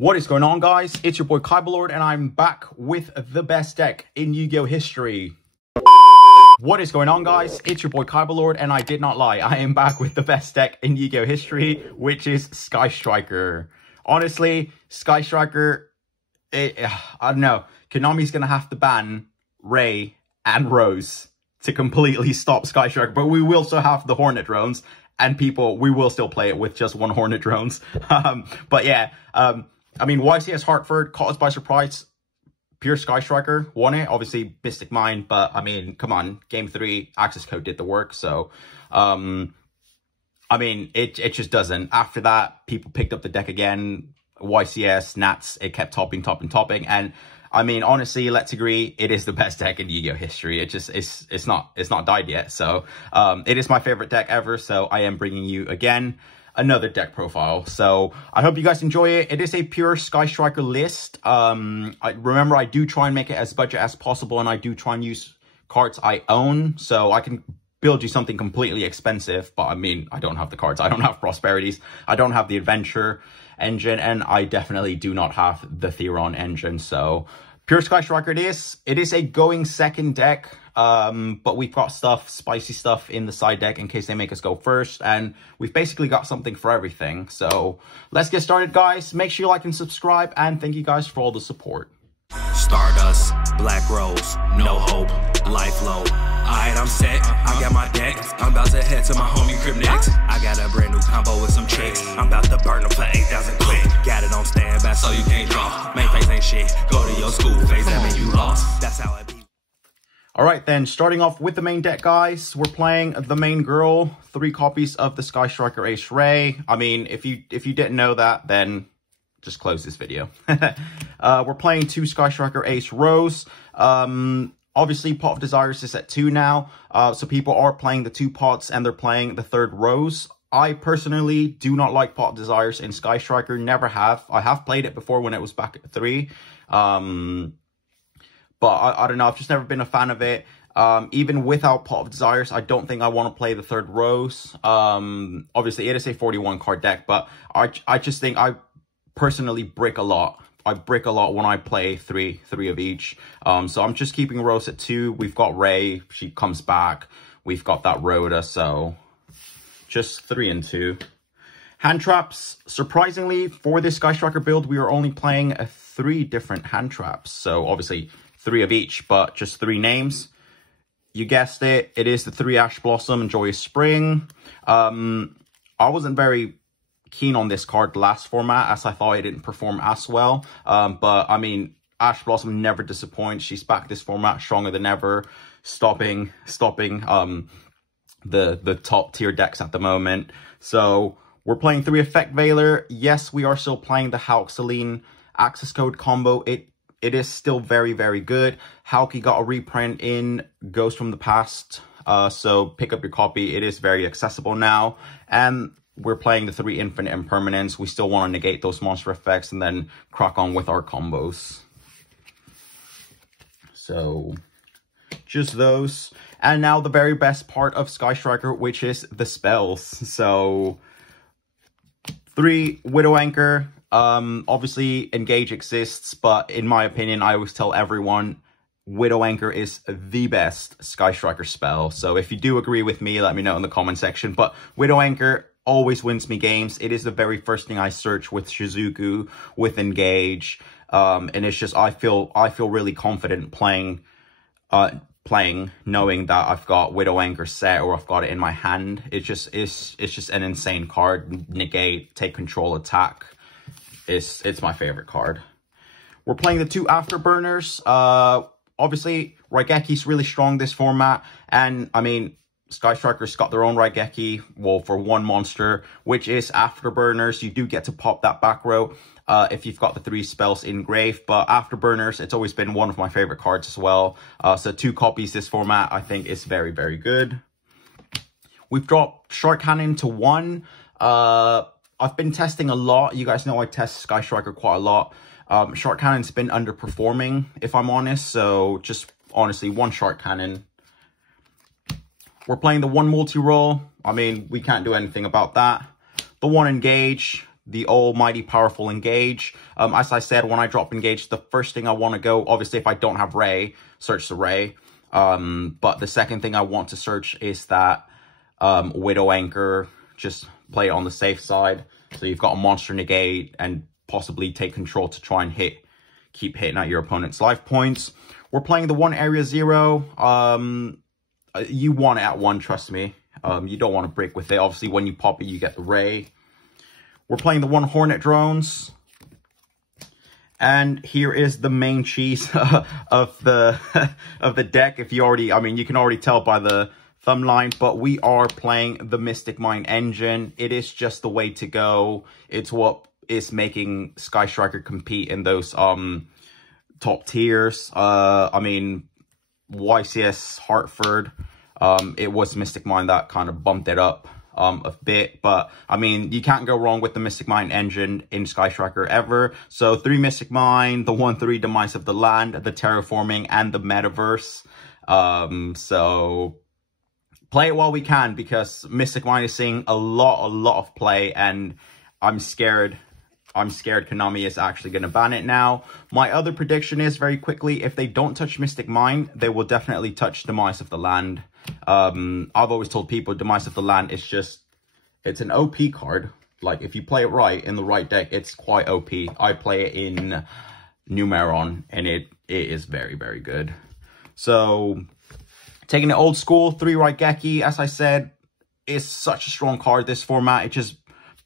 What is going on, guys? It's your boy Kyberlord, and I'm back with the best deck in Yu-Gi-Oh history. What is going on, guys? It's your boy Kyberlord, and I did not lie. I am back with the best deck in Yu-Gi-Oh history, which is Sky Striker. Honestly, Sky Striker, I don't know. Konami's going to have to ban Ray and Rose to completely stop Sky Striker, but we will still have the Hornet drones, and we will still play it with just one Hornet drones. But yeah, I mean, YCS Hartford caught us by surprise. Pure Sky Striker won it. Obviously, Mystic Mind, but I mean, come on. Game 3, Access Code did the work. So, I mean, it just doesn't. After that, people picked up the deck again. YCS, Nats, it kept topping. And I mean, honestly, let's agree, it is the best deck in Yu-Gi-Oh history. It's not died yet. So, it is my favorite deck ever. So I am bringing you again another deck profile. So I hope you guys enjoy it. It is a pure Sky Striker list. Remember, I do try and make it as budget as possible, and I do try and use cards I own, so I can build you something completely expensive. But I mean, I don't have the cards. I don't have Prosperities. I don't have the Adventure engine, and I definitely do not have the Therion engine. So pure Sky Striker it is. It is a going second deck. But we've got spicy stuff in the side deck in case they make us go first, and we've basically got something for everything. So let's get started, guys. Make sure you like and subscribe, and thank you guys for all the support. Stardust, Black Rose, no hope, life low. Alright, I'm set, I got my deck. I'm about to head to my homie crib next. I got a brand new combo with some chicks. I'm about to burn them for 8,000 quick. Got it on standby so you can't draw. Main face ain't shit, go to your school phase, that mean you lost. That's how it be. Alright then, starting off with the main deck, guys. We're playing the main girl, 3 copies of the Sky Striker Ace Ray. I mean, if you didn't know that, then just close this video. We're playing 2 Sky Striker Ace Rose. Obviously, Pot of Desires is at 2 now, so people are playing the 2 pots, and they're playing the 3rd Rose. I personally do not like Pot of Desires in Sky Striker, never have. I have played it before when it was back at 3. But I don't know, I've just never been a fan of it. Even without Pot of Desires, I don't think I want to play the 3rd Rose. Obviously, it is a 41 card deck, but I just think I personally brick a lot. I brick a lot when I play three of each. So I'm just keeping Rose at 2. We've got Ray, she comes back. We've got that Rhoda, so just 3 and 2. Hand traps, surprisingly, for this Sky Striker build, we are only playing 3 different hand traps. So obviously 3 of each, but just 3 names. You guessed it, it is the 3 Ash Blossom and Joyous Spring. I wasn't very keen on this card last format, as I thought it didn't perform as well. But I mean, Ash Blossom never disappoints. She's back this format stronger than ever, stopping the top tier decks at the moment. So we're playing 3 Effect Veiler. Yes, we are still playing the Halk-Celine Access Code combo. It is still very, very good. Halky got a reprint in Ghost from the Past, so pick up your copy. It is very accessible now. And we're playing the 3 Infinite Impermanence. We still want to negate those monster effects and then crack on with our combos. So, just those. And now the very best part of Sky Striker, which is the spells. So, 3 Widow Anchor. Obviously, Engage exists, but in my opinion, I always tell everyone, Widow Anchor is the best Sky Striker spell. So if you do agree with me, let me know in the comment section. But Widow Anchor always wins me games. It is the very first thing I search with Shizuku, with Engage. And it's just, I feel really confident playing, knowing that I've got Widow Anchor set, or I've got it in my hand. It's just an insane card. Negate, take control, attack. It's my favorite card. We're playing the 2 Afterburners. Obviously, Raigeki's really strong this format. And, I mean, Sky Striker's got their own Raigeki, well, for 1 monster, which is Afterburners. You do get to pop that back row if you've got the 3 spells in grave. But Afterburners, it's always been one of my favorite cards as well. So 2 copies this format, I think, is very, very good. We've dropped Shark Cannon to 1. I've been testing a lot. You guys know I test Sky Striker quite a lot. Shark Cannon's been underperforming, if I'm honest. So just honestly, 1 Shark Cannon. We're playing the 1 multi-roll. I mean, we can't do anything about that. The 1 Engage. the almighty powerful engage. As I said, when I drop engage, the first thing I want to go, obviously if I don't have Ray, search the Ray. But the second thing I want to search is that Widow Anchor. Just play it on the safe side. So you've got a monster negate and possibly take control to try and keep hitting at your opponent's life points. We're playing the 1 area 0. You want it at 1, trust me. You don't want to break with it. Obviously, when you pop it, you get the Ray. We're playing the 1 Hornet drones. And here is the main cheese of the deck. If you already, I mean, you can already tell by the thumbline, but we are playing the Mystic Mine engine. It is just the way to go. It's what is making Sky Striker compete in those top tiers. I mean, YCS Hartford, it was Mystic Mine that kind of bumped it up a bit, but I mean, you can't go wrong with the Mystic Mine engine in Sky Striker ever. So 3 Mystic Mine, the 1/3 Demise of the Land, the Terraforming, and the Metaverse. So play it while we can, because Mystic Mine is seeing a lot of play, and I'm scared Konami is actually going to ban it now. My other prediction is, very quickly, if they don't touch Mystic Mine, they will definitely touch Demise of the Land. I've always told people Demise of the Land is just, it's an OP card. Like, if you play it right in the right deck, it's quite OP. I play it in Numeron, and it is very, very good. So, taking it old school, 3 Raigeki, as I said, is such a strong card, this format. It just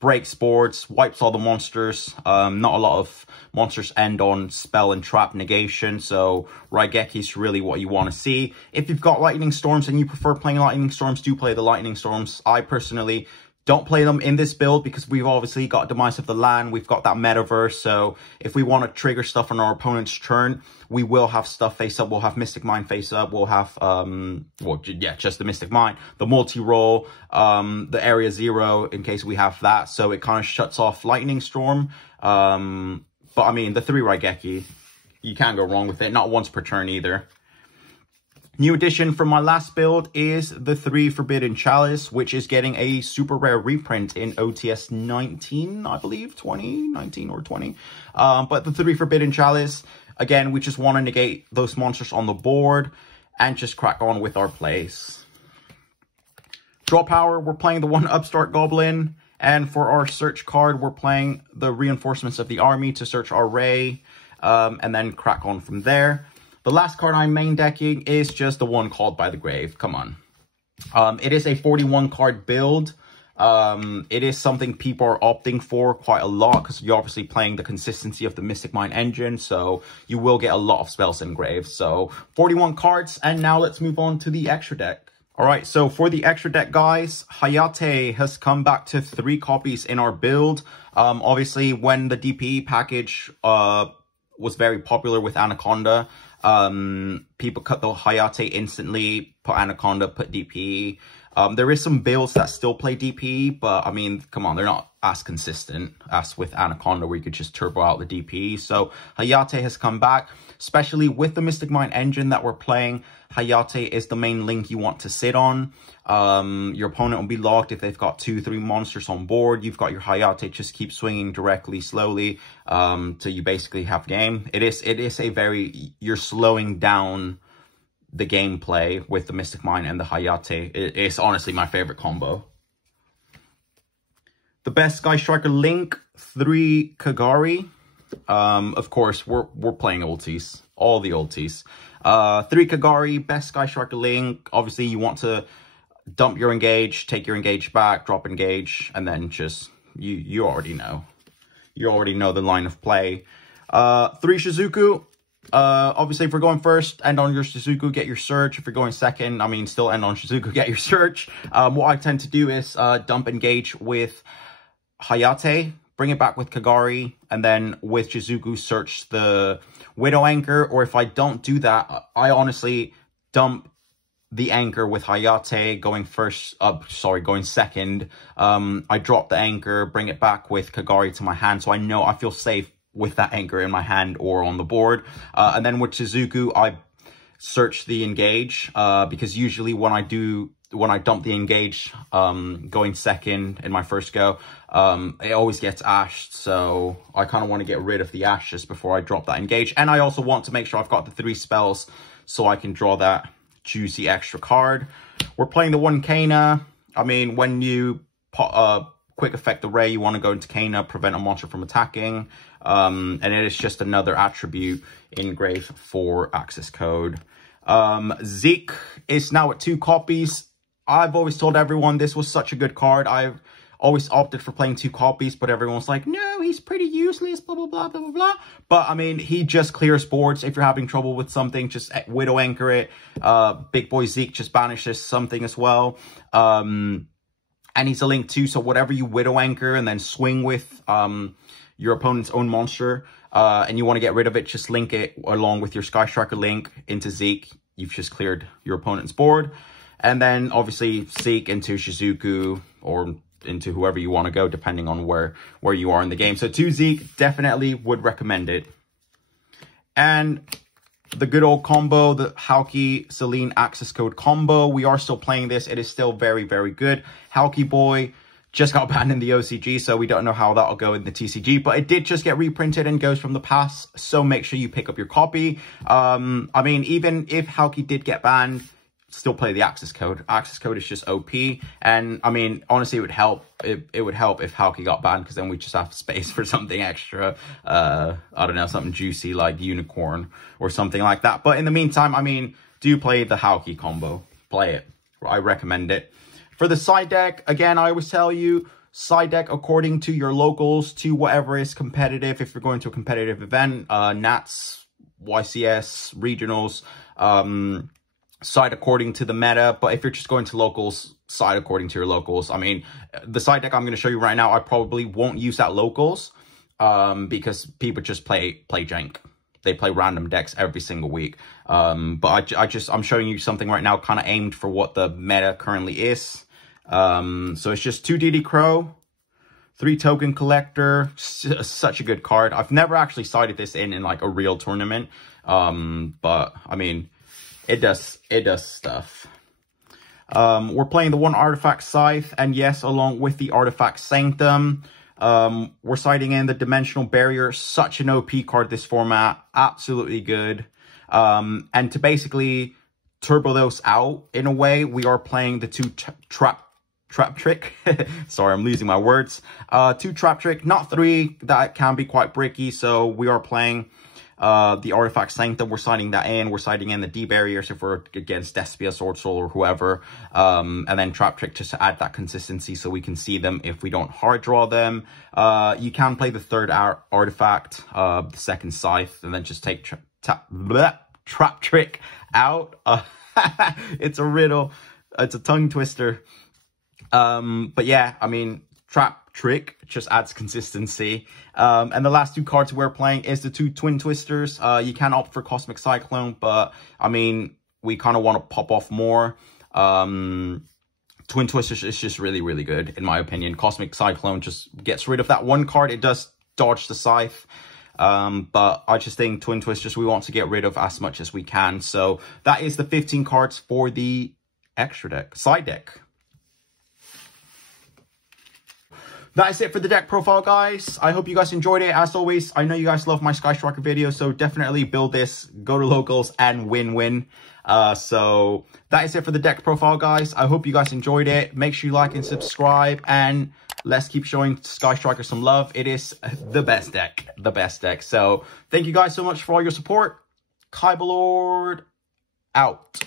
breaks boards, wipes all the monsters. Not a lot of monsters end on spell and trap negation, so Raigeki is really what you want to see. If you've got Lightning Storms and you prefer playing Lightning Storms, do play the Lightning Storms. I personally don't play them in this build because we've obviously got Demise of the Land, we've got that Metaverse, so if we want to trigger stuff on our opponent's turn, we will have stuff face up. We'll have Mystic Mine face up, we'll have, well, yeah, just the Mystic Mine, the multi-roll, the Area 0, in case we have that, so it kind of shuts off Lightning Storm. But I mean, the 3 Raigeki, you can't go wrong with it, not once per turn either. New addition from my last build is the 3 Forbidden Chalice, which is getting a super rare reprint in OTS 19, I believe, 20, 19 or 20. But the 3 Forbidden Chalice, again, we just want to negate those monsters on the board and just crack on with our plays. Draw power, we're playing the 1 Upstart Goblin. And for our search card, we're playing the Reinforcements of the Army to search our Ray, and then crack on from there. The last card I'm main decking is just the 1 Called by the Grave. Come on. It is a 41 card build. It is something people are opting for quite a lot because you're obviously playing the consistency of the Mystic Mine engine, so you will get a lot of spells and graves. So 41 cards, and now let's move on to the extra deck. Alright, so for the extra deck, guys, Hayate has come back to 3 copies in our build. Obviously, when the DPE package was very popular with Anaconda, people cut the Hayate instantly, put Anaconda, put DPE. There is some builds that still play DPE, but I mean, come on, they're not as consistent as with Anaconda, where you could just turbo out the DPE. So Hayate has come back, especially with the Mystic Mine engine that we're playing. Hayate is the main link you want to sit on. Your opponent will be locked if they've got 2-3 monsters on board. You've got your Hayate, just keep swinging directly, slowly, till you basically have game. It is a very, you're slowing down the gameplay with the Mystic Mine and the Hayate. It's honestly my favorite combo. The best Sky Striker link, 3 Kagari. Of course, we're playing ultis, all the ultis. 3 Kagari, best Sky Striker link. Obviously, you want to dump your engage, take your engage back, drop engage, and then just, you already know. You already know the line of play. 3 Shizuku. Obviously, if we're going first, end on your Shizuku, get your search. If you're going second, I mean, still end on Shizuku, get your search. What I tend to do is dump engage with Hayate, bring it back with Kagari, and then with Shizuku, search the Widow Anchor. Or if I don't do that, I honestly dump the Anchor with Hayate going going second. I drop the Anchor, bring it back with Kagari to my hand, so I feel safe with that Anchor in my hand or on the board. And then with Shizuku, I search the engage, because usually when I do when I dump the engage, going second in my first go, it always gets ashed. So I kind of want to get rid of the ashes before I drop that engage. And I also want to make sure I've got the 3 spells so I can draw that juicy extra card. We're playing the 1 Cana. I mean, when you quick effect the Ray, you want to go into Cana, prevent a monster from attacking. And it is just another attribute engraved for access code. Zeke is now at 2 copies. I've always told everyone this was such a good card. I've always opted for playing 2 copies, but everyone's like, no, he's pretty useless, blah, blah, blah, blah, blah, blah. But, I mean, he just clears boards. If you're having trouble with something, just Widow Anchor it. Big Boy Zeke just banishes something as well. And he's a link too, so whatever you Widow Anchor and then swing with your opponent's own monster, and you want to get rid of it, just link it along with your Sky Striker link into Zeke. You've just cleared your opponent's board. And then, obviously, Zeke into Shizuku or into whoever you want to go, depending on where you are in the game. So 2 Zeke, definitely would recommend it. And the good old combo, the Halki Celine access code combo. We are still playing this. It is still very, very good. Halki Boy just got banned in the OCG, so we don't know how that'll go in the TCG, but it did just get reprinted and goes from the past, so make sure you pick up your copy. I mean, even if Halki did get banned, still play the access code. Access code is just OP, and I mean, honestly, it would help. It would help if Halki got banned, because then we just have space for something extra. I don't know, something juicy like Unicorn or something like that. But in the meantime, I mean, do play the Halki combo. Play it. I recommend it. For the side deck, again, I always tell you, side deck according to your locals, to whatever is competitive. If you're going to a competitive event, Nats, YCS, regionals, side according to the meta. But if you're just going to locals, side according to your locals. I mean, the side deck I'm going to show you right now, I probably won't use at locals, because people just play jank. They play random decks every single week. But I'm showing you something right now kind of aimed for what the meta currently is. So it's just 2 DD Crow, 3 Token Collector. Such a good card. I've never actually sided this in like a real tournament. But I mean, it does stuff. We're playing the 1 Artifact Scythe, and yes, along with the Artifact Sanctum. We're siding in the Dimensional Barrier. Such an OP card this format. Absolutely good. And to basically turbo those out in a way, we are playing the 2 Trap Trick. Sorry, I'm losing my words. 2 Trap Trick, not 3. That can be quite bricky. So we are playing the Artifact Sanctum. We're siding that in. We're siding in the D barriers if we're against Despia, Sword Soul, or whoever. And then Trap Trick just to add that consistency so we can see them if we don't hard draw them. You can play the 3rd artifact, the 2nd Scythe, and then just take Trap Trick out. It's a riddle. It's a tongue twister. But yeah, I mean, Trap Trick just adds consistency. And the last 2 cards we're playing is the 2 Twin Twisters. You can opt for Cosmic Cyclone, but I mean, we kind of want to pop off more. Twin Twisters is just really, really good, in my opinion. Cosmic Cyclone just gets rid of that 1 card. It does dodge the Scythe. But I just think Twin Twisters we want to get rid of as much as we can. So that is the 15 cards for the extra deck, side deck. That is it for the deck profile, guys. I hope you guys enjoyed it. As always, I know you guys love my Sky Striker videos, so definitely build this, go to locals, and win-win. So that is it for the deck profile, guys. I hope you guys enjoyed it. Make sure you like and subscribe, and let's keep showing Sky Striker some love. It is the best deck, the best deck. So thank you guys so much for all your support. Kybelord out.